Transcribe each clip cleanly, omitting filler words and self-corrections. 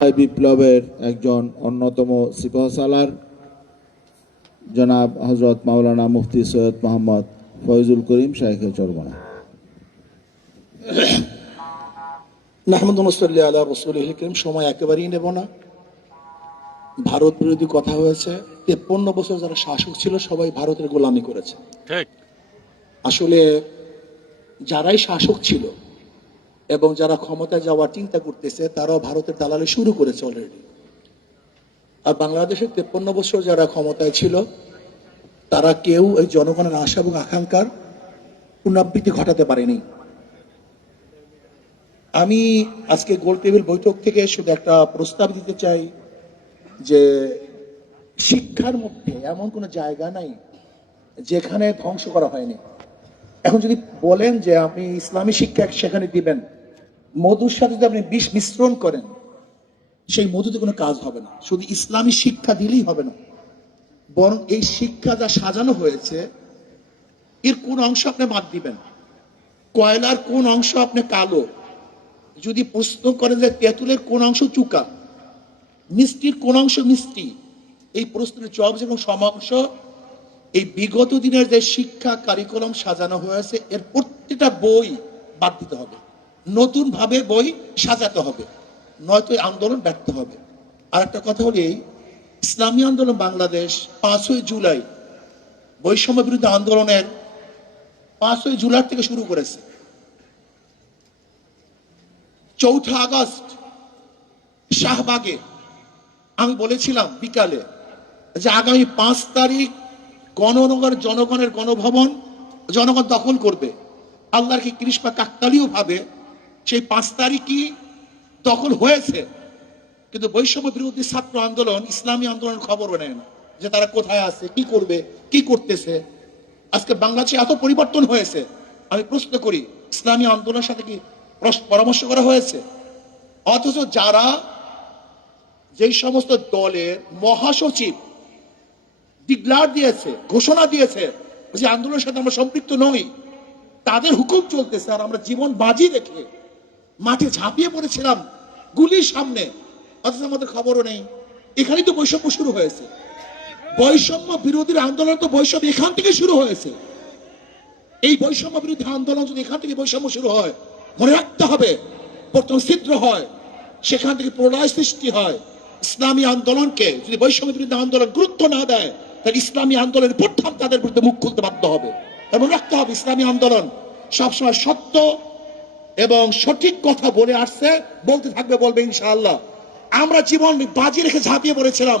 বিপ্লবের একজন অন্যতম সিপাহসালার জনাব হযরত মাওলানা মুফতি সৈয়দ মোহাম্মদ ফয়জুল করিম শাইখে চরমনা। নাহমাদু ওয়া নুসাল্লি আলা রাসূলিল কারীম। সময় একেবারেই নেব না। ভারত বিরোধী কথা হয়েছে। 53 বছর যারা শাসক ছিল সবাই ভারতের গোলামি করেছে। ঠিক। আসলে যারাই শাসক ছিল এবং যারা ক্ষমতায় যাওয়ার চিন্তা করতেছে তারাও ভারতের দালালি শুরু করেছে অলরেডি। আর বাংলাদেশের 53 বছর যারা ক্ষমতায় ছিল তারা কেউ এই জনগণের আশা এবং আকাঙ্ক্ষার পুনরাবৃত্তি ঘটাতে পারেনি। আমি আজকে গোল টেবিল বৈঠক থেকে শুধু একটা প্রস্তাব দিতে চাই যে শিক্ষার মধ্যে এমন কোনো জায়গা নাই যেখানে ধ্বংস করা হয়নি। এখন যদি বলেন যে আপনি ইসলামী শিক্ষা সেখানে দিবেন, মধুর সাথে যদি আপনি বিষ মিশ্রণ করেন সেই মধুতে কোনো কাজ হবে না। শুধু ইসলামী শিক্ষা দিলেই হবে না, বরং এই শিক্ষা যা সাজানো হয়েছে এর কোন অংশ আপনি বাদ দিবেন, কয়লার কোন অংশ আপনি কালো, যদি প্রশ্ন করেন যে তেঁতুলের কোন অংশ চুকা, মিষ্টির কোন অংশ মিষ্টি, এই প্রশ্নের জবাব এবং সমাংশ এই বিগত দিনের যে শিক্ষা কারিকুলাম সাজানো হয়েছে এর প্রত্যেকটা বই বাদ দিতে হবে, নতুন ভাবে বই সাজাতে হবে, নয়তো আন্দোলন ব্যর্থ হবে। আর একটা কথা হলো এই ইসলামী আন্দোলন বাংলাদেশ 5ই জুলাই বৈষম্য বিরুদ্ধে আন্দোলনের 5ই জুলাই থেকে শুরু করেছে। 4 আগস্ট শাহবাগে আমি বলেছিলাম বিকালে যে আগামী 5 তারিখ জনগণের গণভবন জনগণ দখল করবে। আল্লাহর কি কৃষ্ণা কাকতালীয় ভাবে সেই 5 তারিখই দখল হয়েছে, কিন্তু বৈষম্য বিরোধী ছাত্র আন্দোলন ইসলামী আন্দোলনের খবরও নেয় না যে তারা কোথায় আছে, কি করবে, কি করতেছে। আজকে বাংলাদেশে এত পরিবর্তন হয়েছে, আমি প্রশ্ন করি ইসলামী আন্দোলনের সাথে কি পরামর্শ করা হয়েছে? অথচ যারা যেই সমস্ত দলের মহাসচিব ডিক্লার দিয়েছে, ঘোষণা দিয়েছে যে আন্দোলনের সাথে আমরা সম্পৃক্ত নই, তাদের হুকুম চলতেছে আর আমরা জীবন বাজি রেখে মাঠে ঝাঁপিয়ে পড়েছিলাম গুলির সামনে, অথচ আমাদের খবরও নেই। এখানেই তো বৈষম্য শুরু হয়েছে। বৈষম্য বিরোধী আন্দোলন তো বৈষম্য এখান থেকে শুরু হয়েছে। এই বৈষম্য বিরোধী আন্দোলন যদি এখান থেকে বৈষম্য শুরু হয়, মনে রাখতে হবে প্রথম ছিদ্র হয়, সেখান থেকে প্রলয় সৃষ্টি হয়। ইসলামী আন্দোলনকে যদি বৈষম্য বিরোধী আন্দোলন গুরুত্ব না দেয় তাহলে ইসলামী আন্দোলনের প্রথম তাদের বিরুদ্ধে মুখ খুলতে বাধ্য হবে। এবং রাখতে হবে ইসলামী আন্দোলন সবসময় সত্য এবং সঠিক কথা বলে আসছে, বলতে থাকবে, বলবে ইনশাআল্লাহ। আমরা জীবন বাজি রেখে ঝাঁপিয়ে পড়েছিলাম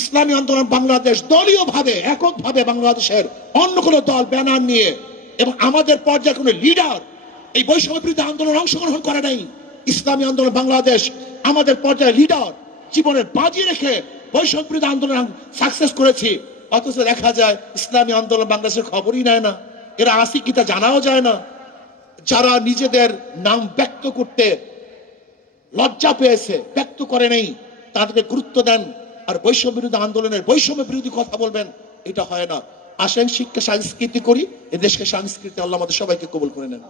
ইসলামী আন্দোলন বাংলাদেশ দলীয় ভাবে এককভাবে বাংলাদেশের অন্য কোনো দল ব্যানার নিয়ে, এবং আমাদের পর্যায়ে কোনো লিডার এই বৈষম্য বিরোধী আন্দোলন অংশগ্রহণ করে নাই। ইসলামী আন্দোলন বাংলাদেশ আমাদের পর্যায়ে লিডার জীবনের বাজি রেখে বৈষম্য বিরোধী আন্দোলন সাকসেস করেছি। অথচ দেখা যায় ইসলামী আন্দোলন বাংলাদেশের খবরই নেয় না, এরা আসি কি তা জানাও যায় না। যারা নিজেদের নাম ব্যক্ত করতে লজ্জা পেয়েছে, ব্যক্ত করে নেই, তাদেরকে গুরুত্ব দেন আর বৈষম্য বিরোধী আন্দোলনের বৈষম্য বিরোধী কথা বলবেন, এটা হয় না। আসেন শিক্ষা সংস্কৃতি করি, এ দেশকে সংস্কৃতি আল্লাহ আমাদের সবাইকে কবুল করে নেন।